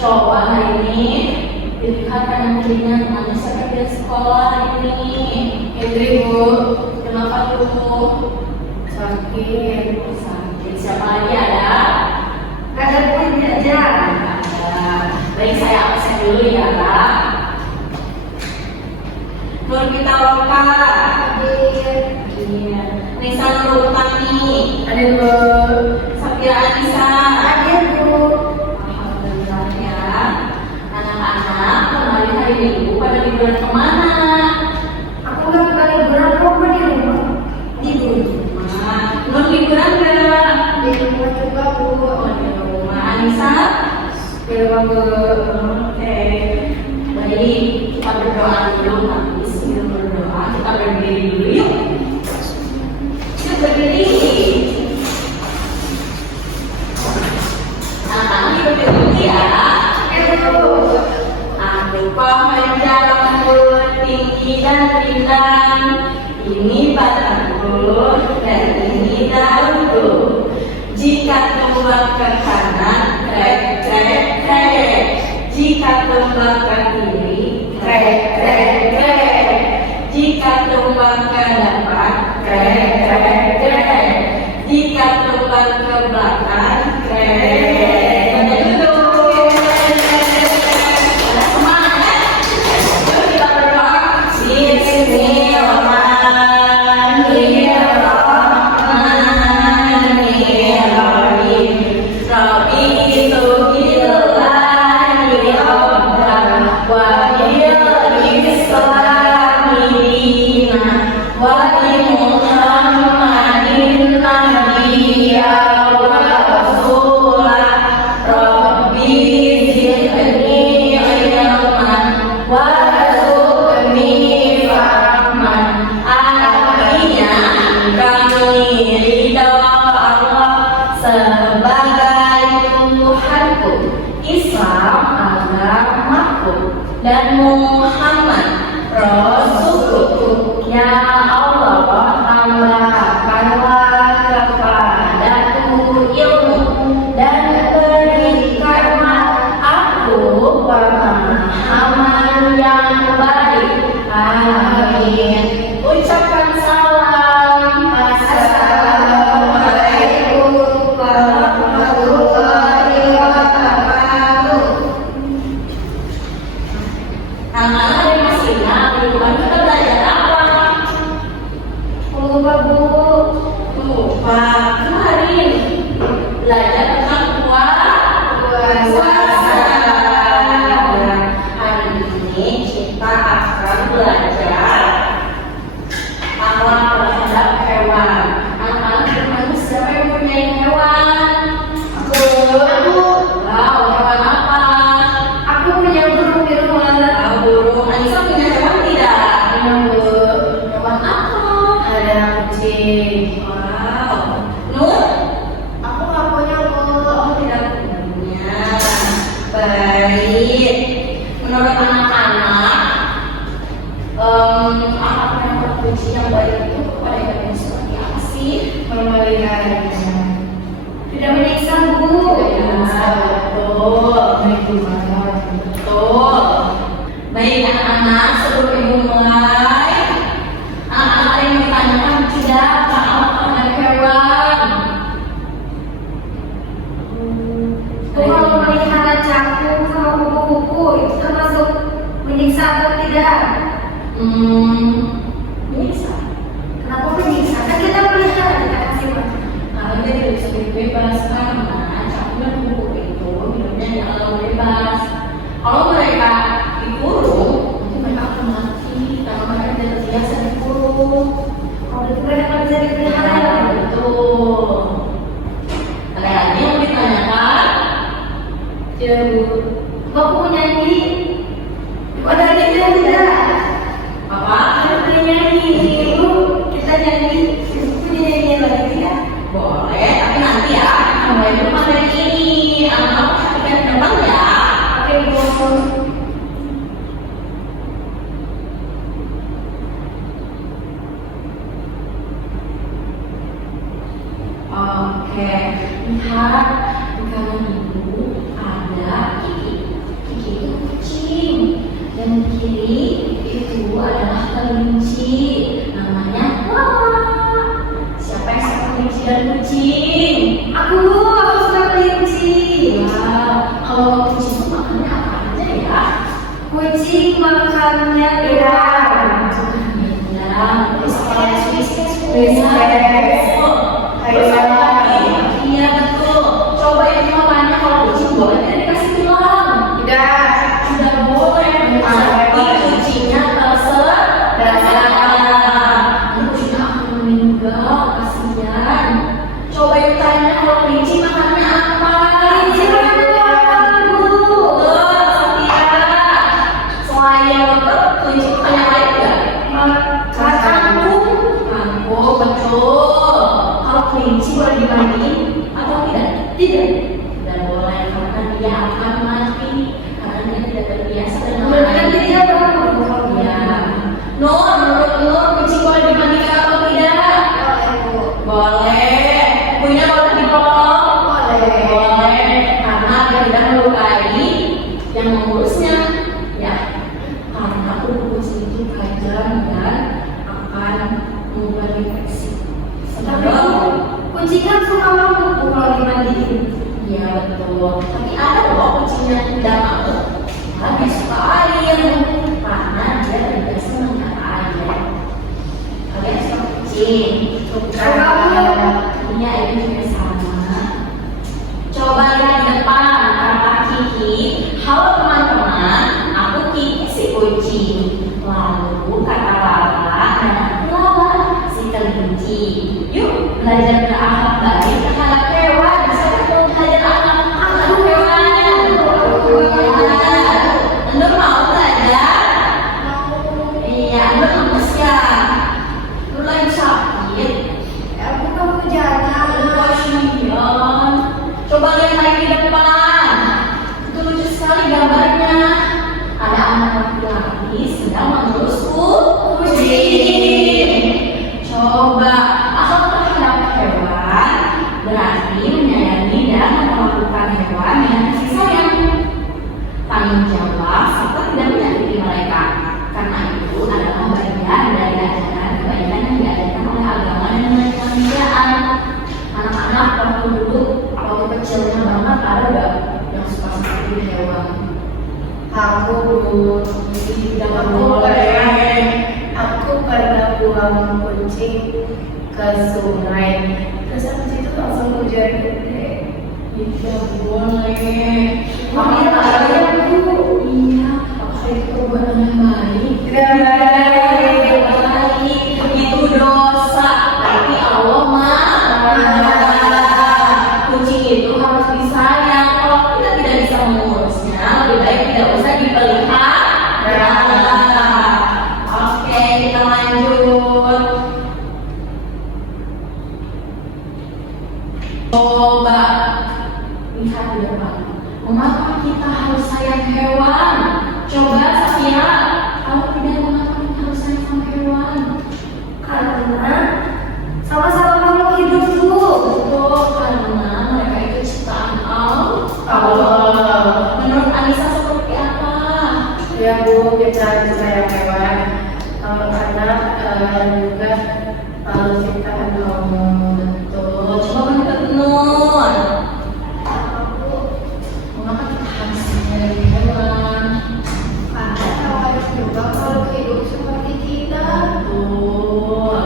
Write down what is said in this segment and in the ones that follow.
Coba hari ini dilihat kanan kirinya gimana seperti sekolah hari ini. Indri Bu, Kenapa tuh? sakit. Sakit. Siapa lagi ada? Ada pun diajar. Ada. Baik, saya absen dulu ya, Kak. Nur kita loka. Iya. Nisa Nur Utami. Ada Bu. Safira Anissa. Ada Bu. Alhamdulillah ya. Anak-anak kemarin hari Minggu pada liburan kemana? Aku nggak kali liburan kok di rumah. Di rumah. Nur liburan nggak? Di rumah juga Bu. Oh, di rumah. Anissa? Di rumah Bu. Oke. Baik, kita berdoa dulu. Nanti sebelum berdoa kita berdiri dulu yuk. Yuk berdiri. Anak-anak yuk berdiri ya. Aku panjang tinggi dan rindang, ini batangku dan ini daunku. Jika tumbang ke kanan, krek krek krek. Jika tumbang ke kiri, krek krek krek. Jika tumbang ke depan, krek krek krek. Jika tumbang ke belakang, krek. Dan Muhammad Rasulullah. Ya Allah, tambahkanlah kepadaku ilmu dan berikanlah aku pemahaman yang baik. Amin. Ucapkan salam. Assalamualaikum warahmatullahi wabarakatuh. Anak-anak ada yang masih ingat mingguan kita belajar apa? Lupa Bu. Lupa. Kemarin belajar tentang puasa. Hari ini kita akan belajar akhlak terhadap hewan. Anak-anak bermain siapa yang punya hewan? Aku. Wow, hewan apa? Aku punya burung di rumah. Burung. Anissa punya hewan tidak? Punya Bu. Hewan apa? Ada kucing. Wow. Nur? Aku nggak punya Bu. Oh, tidak punya. Baik. Menurut anak-anak, apakah yang berfungsi yang baik itu kepada hewan yang seperti apa sih? Memelihara. Tidak menyiksa Bu. Betul. Betul. Baik anak-anak, sebelum ibu mulai, anak-anak ada yang bertanyakan tidak tentang apa hewan? Kalau memelihara cakung sama kupu-kupu itu termasuk menyiksa atau tidak? Bisa. Kenapa menyiksa? Kan kita pelihara, kita kasih makan. Karena dia tidak bisa bebas karena cakung dan kupu itu hidupnya di alam bebas. Kalau mereka dikurung, nanti mereka akan mati karena mereka tidak terbiasa dikurung. Kalau itu mereka nggak bisa dipelihara ya? Betul. Ada lagi yang mau ditanyakan? Ya Bu. Bapak mau nyanyi? Ada kita tidak? Apa? Ada punya nyanyi. Bu, kita nyanyi. Punya nyanyian lagi tidak? Boleh, tapi nanti ya. Mulai dulu materi ini. Anak-anak perhatikan ke depan ya. Oke Bu. Oke, lihat di kanan ibu ada gigi. Kalau kucing itu makannya apa aja ya? Kucing makannya udang. Iya betul. Coba itu makannya kalau kucing boleh dikasih tulang. Sudah boleh. Tapi kucingnya kucingnya akan meninggal, kasihan. Coba itu tanya kalau kelinci makannya apa? Kelinci makannya apa, Bu? Setia. Selain itu, kelinci makannya apa ya? Kangkung, betul. Kalau kelinci boleh dimandiin atau tidak? Tidak boleh karena dia akan mati karena dia tidak terbiasa dengan air. Ya. Menurut Nur, kucing boleh dimandikan atau tidak? Boleh. Punya boleh dipotong? Boleh. Karena dia tidak melukai yang mengurusnya. Ya. Karena kucing itu kajam dan akan membuat infeksi. Tapi kucing kan suka mampu kalau dimandiin. Iya betul. Tapi ada kok kucing yang tidak mau. Tapi suka air karena dia terbiasa dengan air. Kalian suka kucing? Suka. Iya ini juga sama. Coba lihat di depan kata Kiki. Halo teman-teman, aku Kiki si kucing. Lalu kata Lala dan Lala si kelinci. Yuk belajar berakhlak baik terhadap hewan. Bisa ketemu belajar akhlak hewan. Nur mau belajar? Iya, Nur lemes ya. Nur lagi sakit. Aku mau jalan. Kasihan. Coba lihat lagi di depan. Itu lucu sekali gambarnya. Ada anak laki-laki sedang mengurus kucing. Coba akhlak terhadap hewan berarti menyayangi dan memperlakukan hewan dengan kasih sayang, tanggung jawab serta tidak menyakiti mereka. Karena itu adalah bagian dari ajaran kebaikan yang diajarkan oleh agama dan nilai kemanusiaan. Anak-anak waktu dulu kecilnya banget ada gak yang suka seperti hewan? Aku dulu aku pernah buang kucing ke sungai, terus habis itu langsung hujan gede. Tidak boleh. Makanya aku iya, apa itu perbuatan yang baik? Tidak baik, itu dosa. Tapi Allah marah. Kucing itu harus disayang. Kalau kita tidak bisa mengurusnya, lebih baik tidak usah dipelihara. Oke, kita lanjut. Coba lihat di depan. Mengapa kita harus sayang hewan? Coba Safia, kalau tidak mengapa kita harus sayang sama hewan? Karena sama-sama makhluk hidup dulu. Betul, karena mereka itu ciptaan Allah. Menurut Anissa seperti apa? Ya Bu, kita sayang hewan, karena juga ciptaan Allah. Betul, coba menurut Nur. Mengapa kita harus menyayangi hewan? Karena hewan juga makhluk hidup seperti kita. Betul.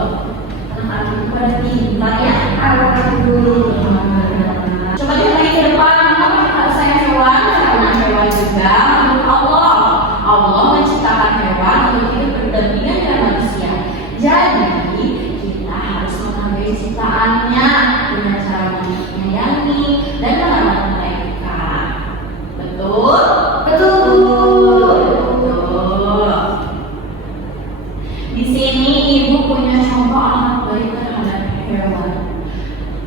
Anak-anak itu pada pintar ya. Alhamdulillah. Coba lihat lagi ke depan. Mengapa kita harus sayang hewan? Karena hewan juga makhluk Allah. Allah menciptakan hewan untuk hidup berdampingan dengan manusia. Jadi kita harus menghargai ciptaannya dengan cara menyayangi dan merawat mereka. Betul? Betul. Di sini ibu punya contoh anak baik terhadap hewan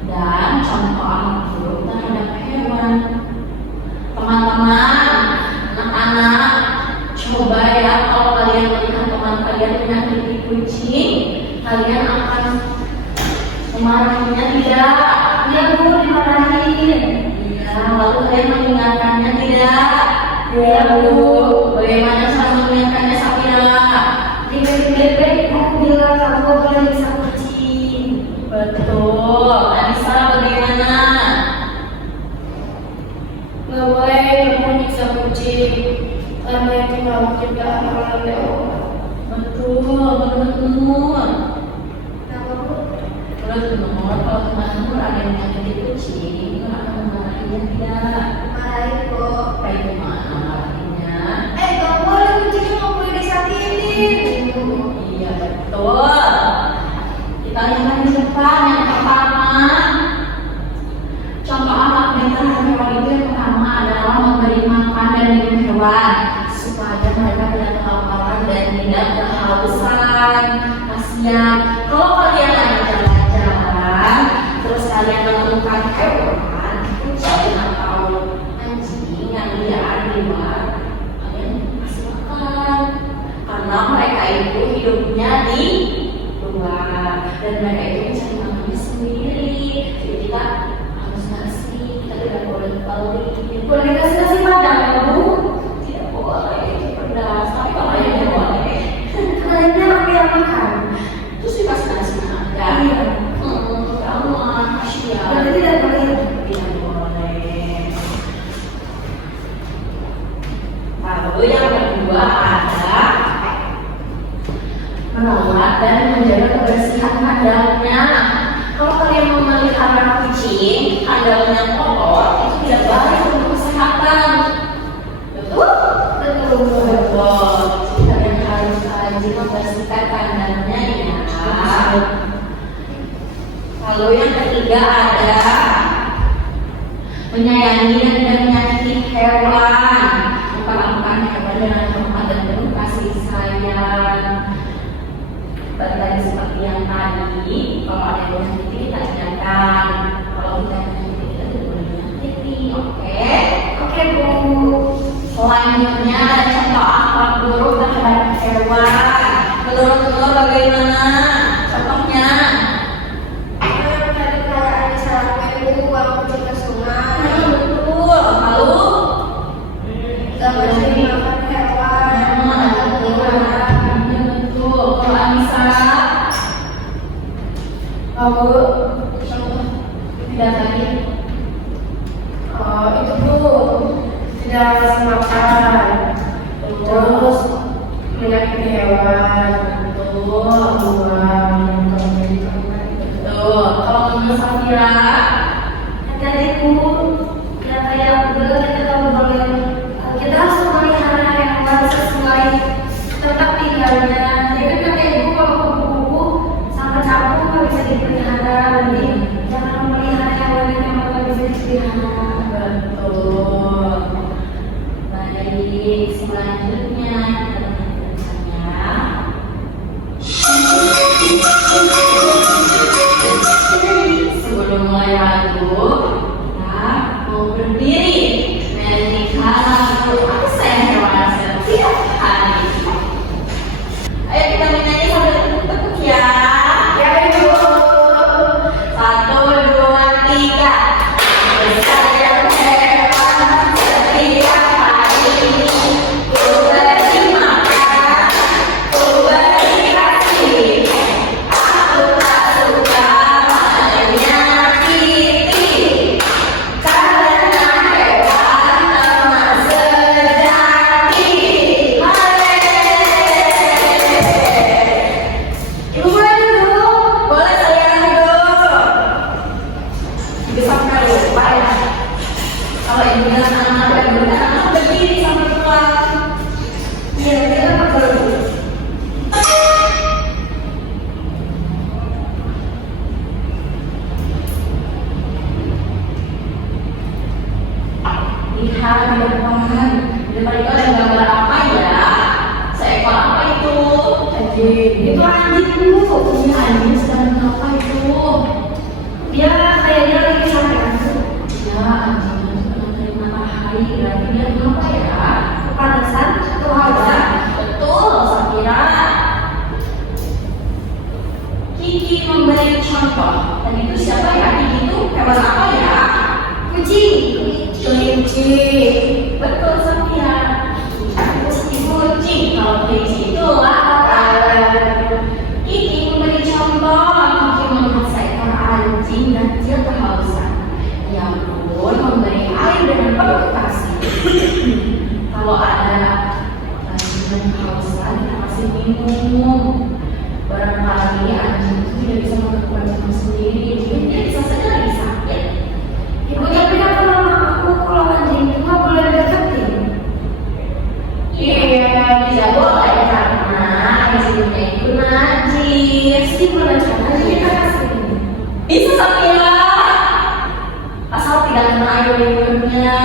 dan contoh anak buruk terhadap hewan. Teman-teman, anak-anak, coba ya kalau kalian melihat teman kalian menyakiti kucing, kalian akan memarahinya tidak? Ya Bu, dimarahin. Iya, lalu kalian mengingatkannya tidak? Ya Bu. Bagaimana cara mengingatkannya Safira? Baik-baik aku bilang kamu gak boleh bisa kucing. Betul. Anissa bagaimana? Gak boleh kucing karena itu mau juga oleh Allah. Betul, menurut Nur. Kenapa Bu? Menurut Nur, kalau teman Nur ada yang menyakiti kucing, Nur akan memarahinya tidak? Marahin kok. Kayak gimana marahinya? Gak boleh kucingnya nggak boleh disakitin. Iya betul. Kita lihat di depan yang pertama. Contoh alat mental hewan itu yang pertama adalah memberi makan dan minum hewan supaya mereka tidak kelaparan dan tidak kehausan. Kasihan. Kalau kalian lagi jalan-jalan, terus kalian menemukan hewan, kucing atau anjing yang liar di luar, kalian kasih makan. Karena mereka itu hidupnya di luar dan mereka itu mencari makannya sendiri. Jadi kita harus ngasih, kita tidak boleh balik. Boleh kasih nasi padang ya Bu? Tidak boleh, itu pedas. Tapi kalau yang boleh, Kaliannya apa yang makan? terus dikasih nasi aja. Iya. Kamu kasihan. Berarti tidak boleh. Tidak boleh. Lalu yang kedua ada merawat dan menjaga kebersihan kandangnya. Kalau kalian memelihara kucing, kandangnya kotor, itu tidak baik untuk kesehatan. Betul? Betul. Jadi kalian harus rajin membersihkan kandangnya ya. Lalu yang ketiga ada menyayangi dan menyakiti hewan, memperlakukan hewan dengan hormat dan penuh kasih sayang. Tadi seperti yang tadi, kalau ada yang menyakiti kita ingatkan, kalau kita menyakiti kita tidak boleh menyakiti, oke? Oke Bu. Selanjutnya ada contoh akhlak buruk terhadap hewan. Menurut Nur bagaimana contohnya? Tadi kalau ada salah Bu, buang kucing ke sungai. Betul. Lalu Gak boleh makan hewan. betul. Kalau Anissa, Bu, tidak lagi. itu Bu, tidak kasih makan. Terus menyakiti hewan. Betul. Buang. Betul. Kalau menurut Safira, Tadi Bu, yang kayak aku bilang kita nggak boleh, kita harus memelihara hewan sesuai tempat tinggalnya. Jadi kan kata Ibu kalau kupu-kupu sama capung nggak bisa dipelihara, jadi jangan memelihara hewan yang memang nggak bisa dipelihara. betul. Baik, selanjutnya kita sebelum mulai lagu, kita mau berdiri menikah aksen hewan setiap hari. Ayo kita menyanyi sambil tekuk ya. Ya Ibu. 1, 2, 3. Bersayang hewan setiap hari, ku beri makan, ku beri kasih. Aku tak suka menyakiti, karena hewan teman sejati. Ibu boleh dulu? Boleh saya dulu. Bisa sampai lupa ya. Kalau ibu bilang anak-anak dan anak berdiri sampai pulang. Iya, kita pakai dulu. Lihat di depan. Di depan itu ada gambar apa ya? Seekor apa itu? Anjing. Itu anjing Bu. Iya, anjing sedang apa itu? Dia kayaknya lagi sakit. Ya, anjingnya sedang terima matahari. Berarti dia kenapa ya? Kepanasan atau hawa? Betul, Safira. Kiki memberi contoh. Dan itu siapa ya? Kiki itu hewan apa ya? Kucing. Kelinci. Betul, Safira. Kucing. Kalau kelinci itu apa? Kiki memberi contoh. Kiki melihat seekor anjing dan dia kehausan. Ia pun memberi air dengan penuh kasih. kasih minum. Barangkali anjing itu tidak bisa melakukan sama sendiri, mungkin dia bisa saja lagi sakit. Ibu tapi kata mama aku kalau anjing itu nggak boleh deketin. Iya, bisa boleh karena anjingnya itu najis. Gimana caranya kita kasih? Bisa Safira, asal tidak kena air liurnya.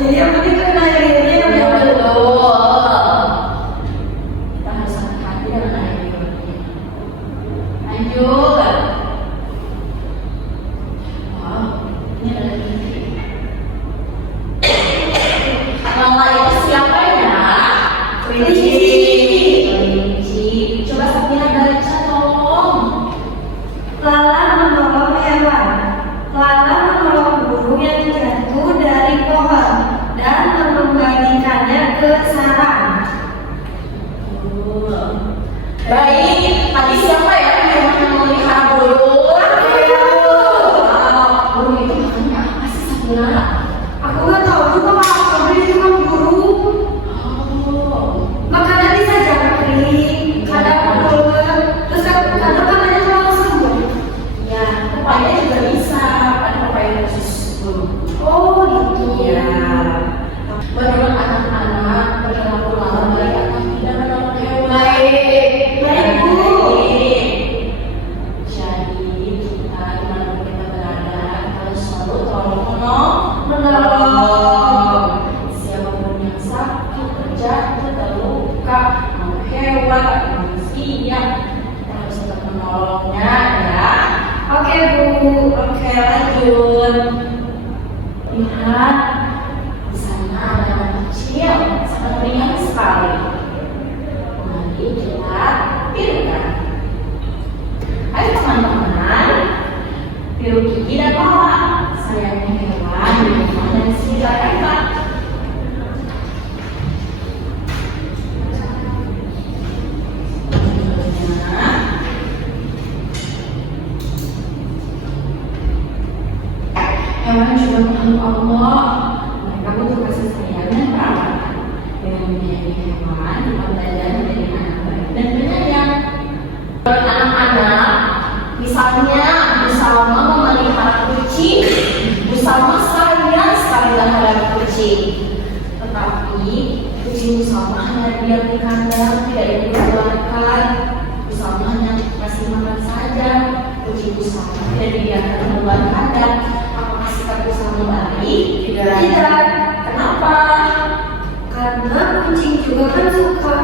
Jadi yang penting kena air liurnya Ya ya betul. Kita harus hati-hati dengan air liurnya. Lanjut. Wow, ini ada lagi. Lala itu siapa ya? Kelinci. Kelinci. Coba Safira baca tolong. Lala menolong hewan. Lala menolong burung yang jatuh dari pohon dan mengembalikannya ke sarang. Baik, tadi siapa ya yang memelihara burung? Burung itu makannya apa sih Safira? Aku nggak tahu juga apa beli cuma burung. Makanan bisa jangkrik, kadang ular, terus kadang makanannya terlalu sembun. Ya, pepaya juga bisa, ada pepaya khusus burung. Oh gitu. Iya. Menurut anak-anak, perilaku Lala baik atau tidak menolong hewan? Baik, Bu. Jadi kita dimanapun kita berada harus selalu menolong. Siapapun yang sakit, terjatuh, terluka, mau hewan, atau manusia, kita harus tetap menolongnya ya. Oke Bu. Oke, lanjut. Lihat, di sana ada anak kecil, sangat ringan sekali. Mari kita pilihkan. Ayo teman-teman, pilih gigi dan Lala. Sayangnya hewan di rumah dan di sini gak hebat. Hewan juga makhluk Allah. Mereka butuh kasih sayang dan perawatan. Dengan menyayangi hewan, kita belajar menjadi anak baik dan penyayang. Buat anak-anak, misalnya Bu Salma memelihara kucing, Bu Salma sayang sekali terhadap kucing. Tetapi kucing Bu Salma hanya diam di kandang, tidak dikeluarkan. Bu Salma hanya kasih makan saja. Kucing Bu Salma tidak dibiarkan keluar kandang. Apakah sikap Bu Salma baik? Tidak. Kenapa? Karena kucing juga kan suka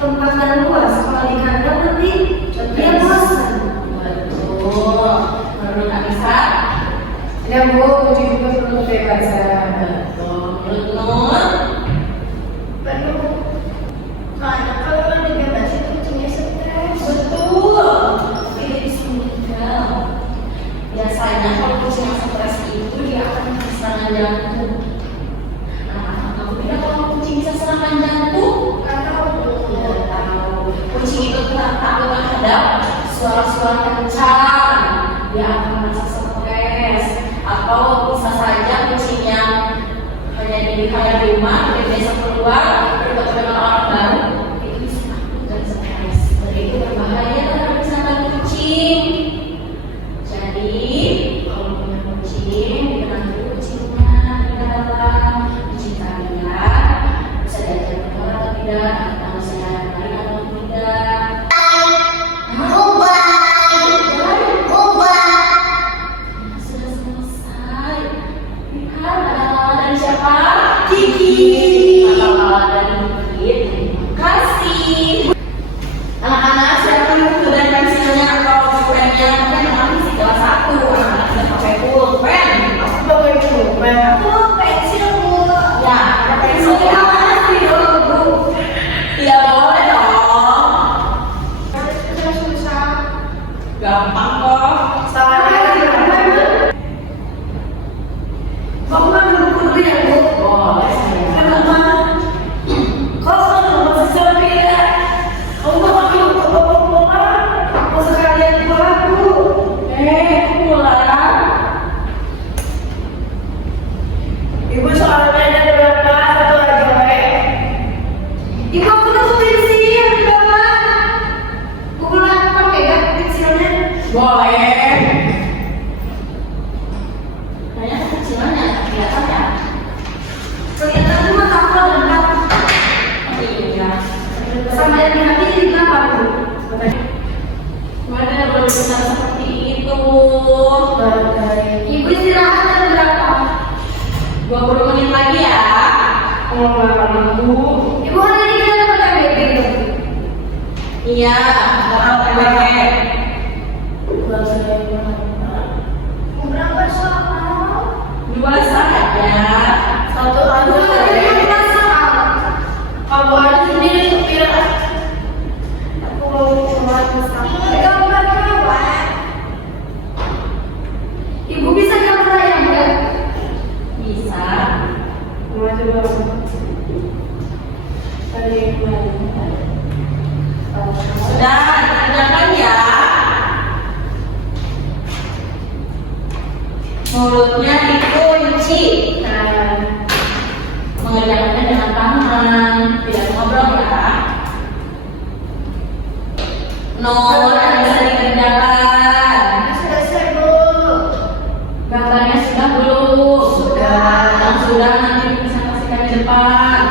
tempat yang luas. Kalau di kandang nanti dia bosan. Betul. Menurut Anissa? Ya Bu, kucing juga perlu kebebasan. Betul. Menurut Nur? Perlu. Karena kalau kan dibebasin kucingnya stres. Betul. Tidak bisa meninggal. Biasanya kalau kucing yang stres itu dia akan serangan jantung. Anak-anak tahu tidak kalau kucing bisa serangan jantung? Nggak tahu. Tidak tahu. Kucing itu takut terhadap suara-suara kencang. Dia akan merasa stres. Atau bisa saja kucing yang hanya dipelihara di rumah, dia biasa keluar, bertemu dengan orang baru, itu bisa takut dan stres. Dan itu berbahaya terhadap kesehatan kucing. Jadi, kalau punya kucing, dikenal dulu kucingnya, tidak dalam kucing kalian, bisa diajar betul atau tidak, atau sehat baik atau tidak. Sudah selesai. Lihat, ada Lala dan siapa? Kiki. Ada Lala dan Kiki. Terima kasih. Anak-anak, siapa yang butuh pensilnya atau pulpennya? Mungkin yang masih kelas 1. Anak-anak sudah pakai pulpen. Aku pakai pulpen. Aku pensil Bu. Ya, ada pensilnya. Bu. Iya, boleh dong. Susah. Gampang kok. Mau ngambil buku dulu ya Bu? Boleh sayang. Aduh, yang di hati jadi kenapa Bu? Gimana boleh bicara seperti itu? Ibu istirahat jam berapa? 20 menit lagi ya. Oh, lama Bu. Ibu hari ini kita pakai BB. Iya, orang PBB. Berapa soal? 2 saja. Satu aja. Berapa soal? Kamu aja sendiri supir. Aku mau keluar bersama. Gambar kawan. Ibu bisa gambar saya enggak? Bisa. Mau coba. Tadi kemana? Sudah dikerjakan ya. Mulutnya dikunci. Mengerjakannya dengan tangan, tidak ngobrol ya. Nomor yang bisa dikerjakan. Selesai Bu. Gambarnya sudah belum? Sudah. Yang sudah nanti bisa kasihkan di depan.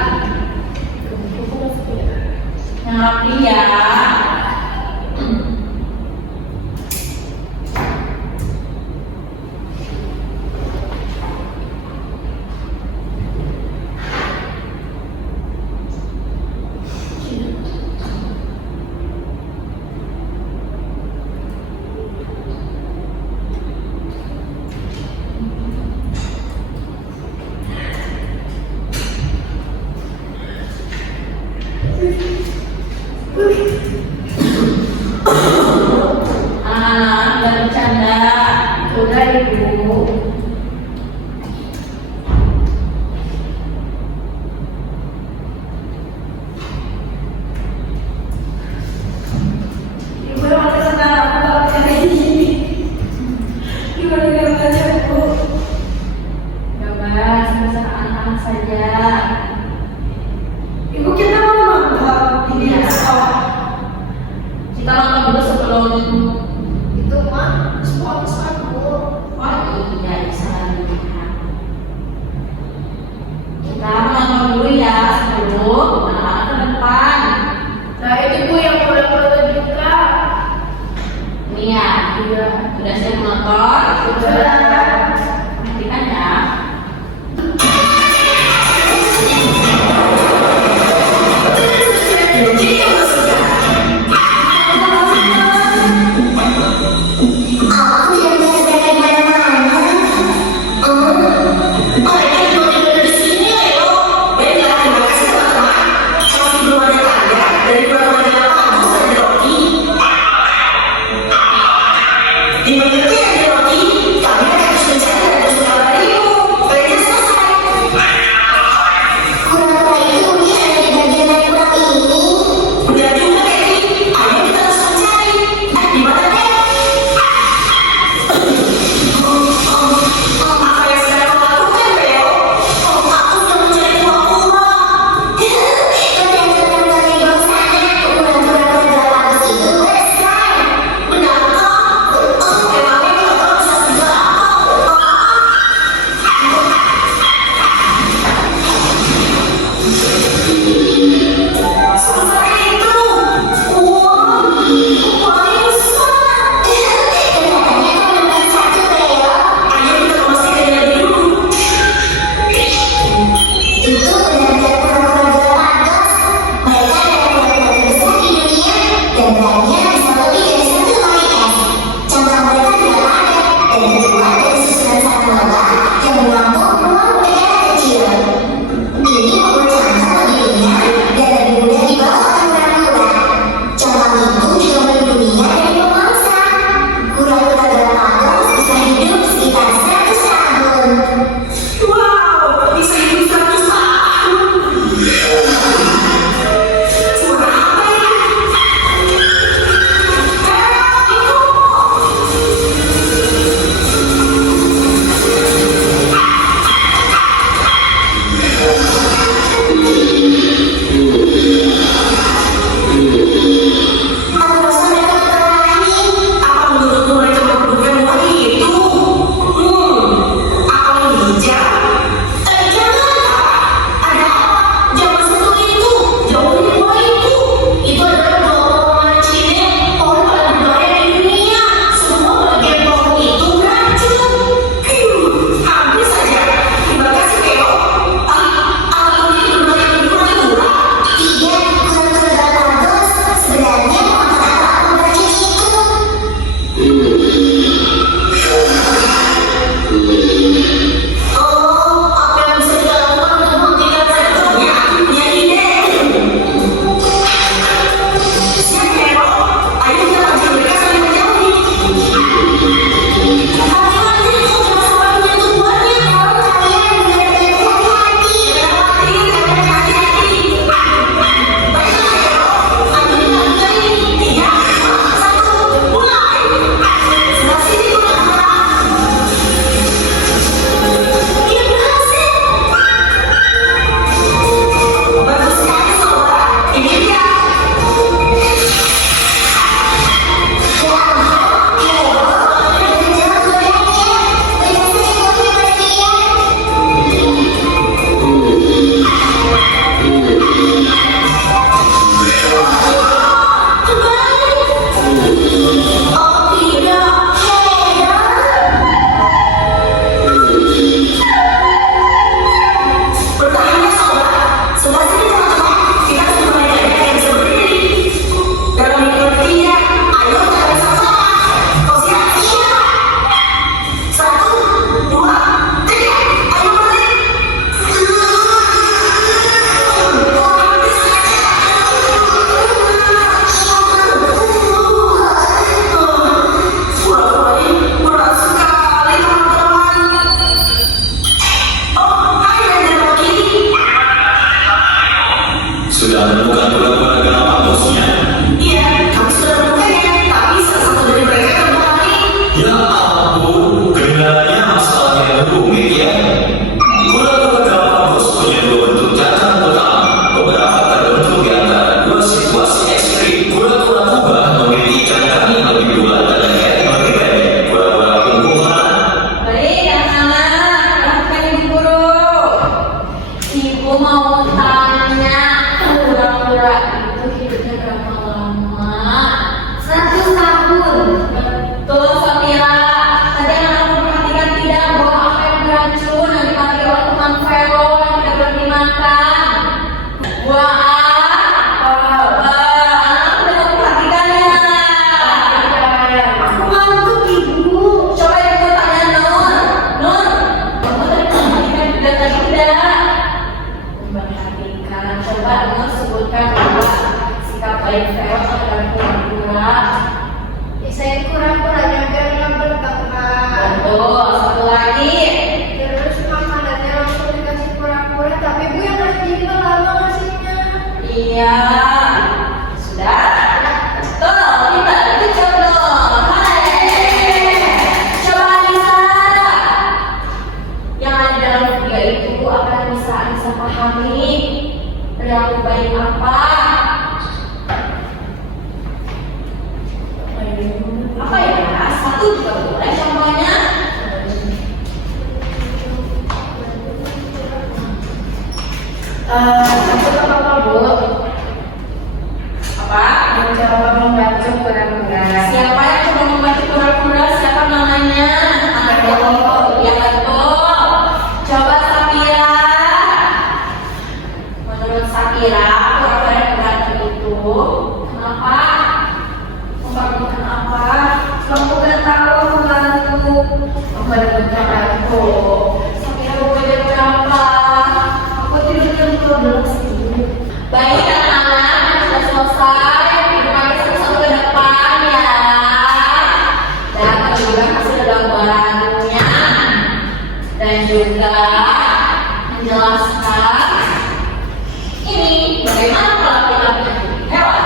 Yang rapi ya. Jangan bercanda. Sudah Ibu. Ibu yang masih sekarang aku tahu kayak gini. Gimana gambarnya Bu? Gambar sebesar anak-anak saja. Ibu kita mau nonton ini Iya. sekolah. Kita nonton dulu sebelum. Itu mah sponsor Bu. Oh iya, bisa lihat. Kita nonton dulu ya sebelum anak-anak ke depan. Nah, ini Bu yang udah foto juga. Ini ya, sudah siap menonton. Sudah. Perhatikan ya. Aku yang biasa dari mana-mana. Mereka juga tidur di sini loh. Dan terima kasih teman-teman. Masih belum ada tanda dari program kampus dan roti. Di menit yang roti, kami menemukan pura-pura Galapagosnya? Iya, kami sudah menemukannya, tapi salah satu dari mereka terluka lagi. Ya ampun, kedengarannya masalah yang rumit ya. Pura-pura Galapagos punya dua bentuk cacat utama. Beberapa terbentuk di antara dua situasi ekstrim. Pura-pura kubah memiliki cangkang yang lebih bulat dan leher yang lebih pendek. Pura-pura punggung mana? Baik, anak-anak, perhatikan ibu guru. Ibu mau tanya, pura-pura itu hidupnya berapa lama? 100 tahun. Betul, Samira. Tadi anak-anak perhatikan tidak bahwa apa yang beracun yang dipakai oleh tukang Vero yang tidak boleh dimakan. Wah, anak udah perhatikan ya. Aku ngantuk ibu. Coba ibu tanya Nun. Nun, kamu tadi perhatikan tidak tadi tidak? Memperhatikan. Coba Nun sebutkan bahwa sikap baik Vero terhadap pura-pura. Saya kurang-kurangnya biar nggak bertengkar. Betul. Satu lagi. Terus makanannya langsung dikasih pura-pura, tapi bu yang kasih juga lama ngasihnya. Iya. Sudah? Betul. Kita itu jodoh. Hai. Coba Anissa. Yang ada dalam video itu akan bisa Anissa pahami. Perilaku baik apa? Apa ya? Satu juga boleh contohnya. Maksud apa Bu? Apa? Mencoba membantu pura-pura. Siapa yang coba membantu pura-pura? Siapa namanya? Aduh, ya betul. Coba Sapira. Menurut Sapira, pura-pura yang berantem itu kenapa? Membangunkan apa? Kamu gak tahu membantu. Menemukan aku. Sapira berbeda berapa? Aku tidur jam 12 ibu. Baik anak-anak, sudah selesai. Dipakai satu-satu ke depan ya. Dan juga hasil gambarannya. Dan juga menjelaskan ini bagaimana perlakuan hewan.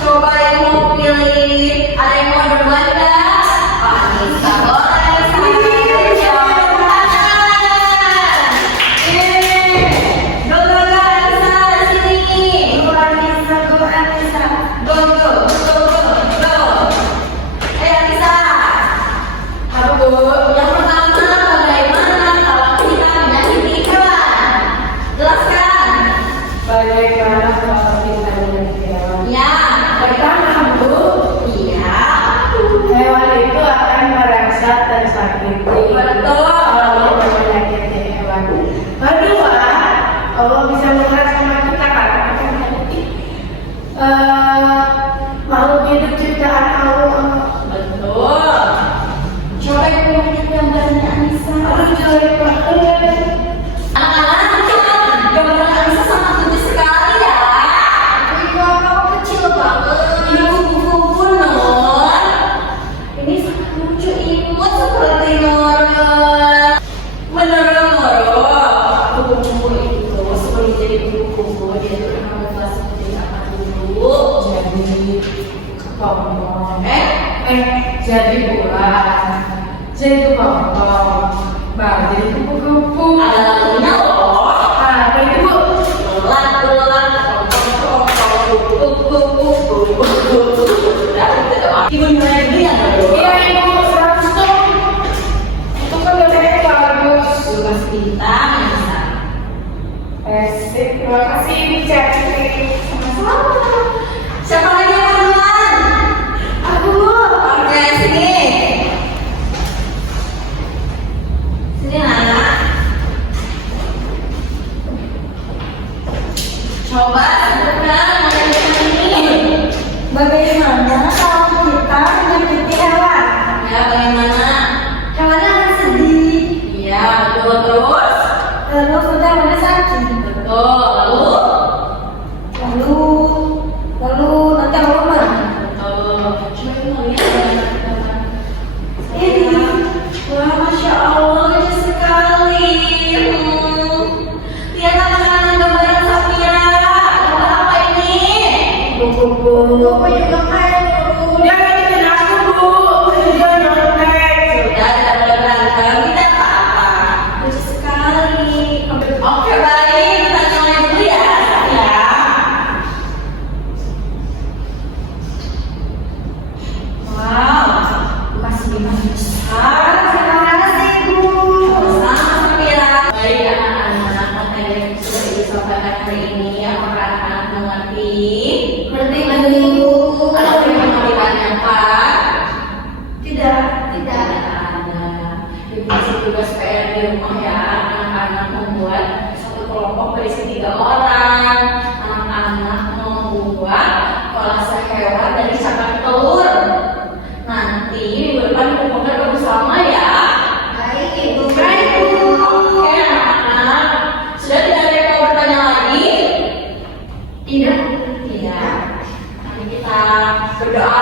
Coba yang mau pilih, ada yang mau duluan nggak? Anissa boleh sini. Jawab tangan. Go go go Anissa sini. Go Anissa, go Anissa. Go go go go go. Anissa. Apa Bu? Yang pertama, bagaimana kalau kita menyakiti hewan? Jelaskan. Bagaimana kalau kita menyakiti hewan? Ya, Pertama Bu, iya. hewan itu akan merasa tersakiti. Betul. Kalau kita menyakiti hewan. Kedua, Allah bisa mengeras sama kita karena kita menyakiti makhluk hidup ciptaan Allah. Betul. Coba ibu lihat gambarnya Anissa. Aduh jelek banget. Anak-anak, gambaran Anissa sangat lucu sekali ya. Ibu aku kecil banget. Ini kupu-kupu Nun. Ini sangat lucu, imut seperti Nora. Menurut Nora, kupu-kupu itu sebelum jadi kupu-kupu dia itu pernah berkelas seperti apa dulu? Jadi kepompong. Eh, Jadi bulan. Jadi kepompong. Baru jadi kupu-kupu. ada lagunya loh. Apa itu Bu? Ulang-ulang, ibu mulai dulu ya dulu. Iya Ibu, 100 tuh. Itu kan gambarnya bagus. Tugas kita bisa. Sip, terima kasih Ibu cantik. Sama-sama. Siapa lagi yang duluan? Aku Oke, sini. Sini nak. Coba sebutkan mengenai ini. bagaimana kalau kita menyakiti hewan? Ya, bagaimana? Hewannya akan sedih. Iya, betul terus. Terus udah mana sakit. Betul. Lalu? Lalu nanti Allah marah. Betul. Coba ibu mau lihat gambar. Ini. Wah, Masya Allah, lucu sekali. Lihat anak-anak gambaran Sapira. Gambar apa ini? ini apakah anak mengerti? Berarti Ibu. Ada yang mau ditanyakan? Tidak. Tidak ada. Ibu kasih tugas PR di rumah ya. Anak-anak membuat satu kelompok berisi 3 orang. Anak-anak membuat kolase hewan dari cakar telur. Nanti minggu depan dikumpulkan bersama ya. Baik Ibu. Oke anak-anak. Sudah tidak ada yang mau bertanya lagi? Tidak. Tidak. Nanti kita berdoa